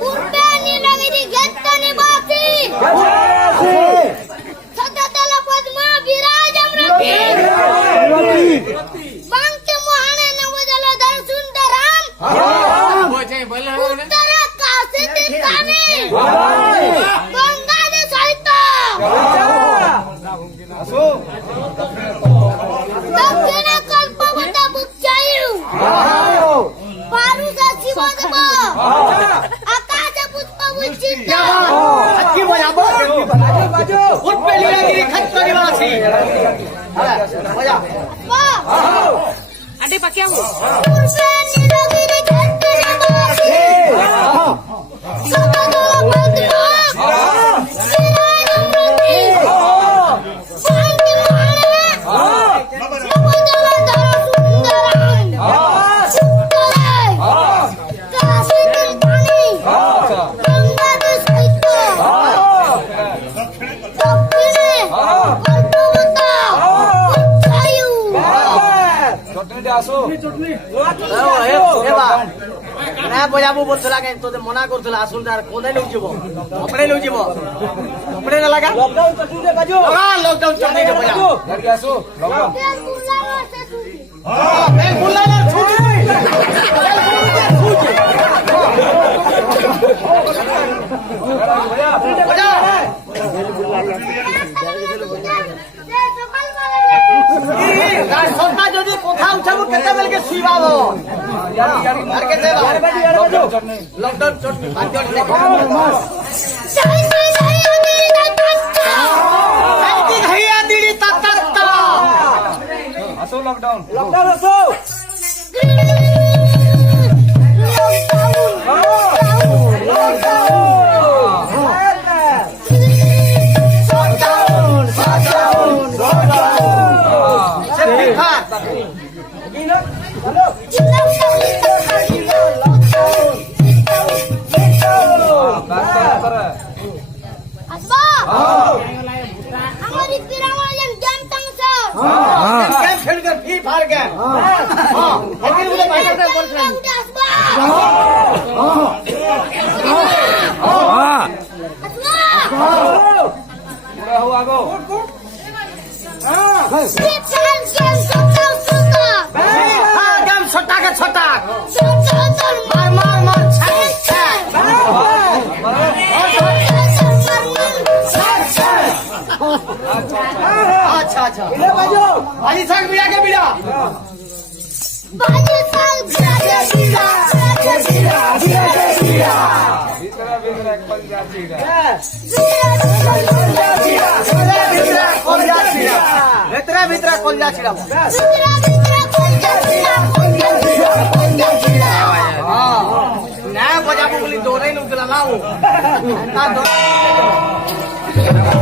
पूर्वे नीलगिरी घेत निवासी सततल पद्मा विराजमरती बांके मोहने नवजल धर सुंदराम उत्तर काशी तीर्थानी गंगा दे सहित दक्षिण कल्पवत बुच्चायु पारुषा शिवदेव आकाश पुष्प उच्चित अक्की बजाबो पूर्वे नीलगिरी घेत निवासी बजा अड्डे पक्या हो पूर्वे नीलगिरी घेत निवासी सततल पद्मा विराजमरती बांके मोहने नवजल धर सुंदराम उत्तर काशी तीर्थानी गंगा दे सहित दक्षिणे कल्पवत बुच्चायु না বজাবো বলছিলা কেন তোতে মনা করছিলা আসুন তার কোথায় লোক যাব কপড়ে লোক যাব কপড়ে না লাগা লকডাউন চলছে রে বাজু লকডাউন চলছে রে বাজু গাড়ি আসো লকডাউন बेल बुलावा से तुझे বেল বুলানা ছুটি বজা से सकाल वाले গাড়ি সরটা যদি কোথা উঠাবো কেতে বেলকে শুইবাবো আর কেতে লকডাউন চলছে বাজু দেখো जय जय जय अनिल दत्ता একটি ধাইয়া দিড়ি তাত্তা আসো লকডাউন লকডাউন আসো हमारी पिरामल जम तंग सर गेम खेलकर फ्री फायर गेम हां लेकिन मुझे भाई का बोल रहा हूं पूरा हो आगो हां गेम छोटा के छोटा मार मार मार अच्छा अच्छा ले बाजू भाई साहब बिड़ा के बिड़ा भीतर एक पल जाती है भीतरा भीतरा कौन जा छिड़ा हां ना बजाबो बोली दोरे नु गला लाओ ना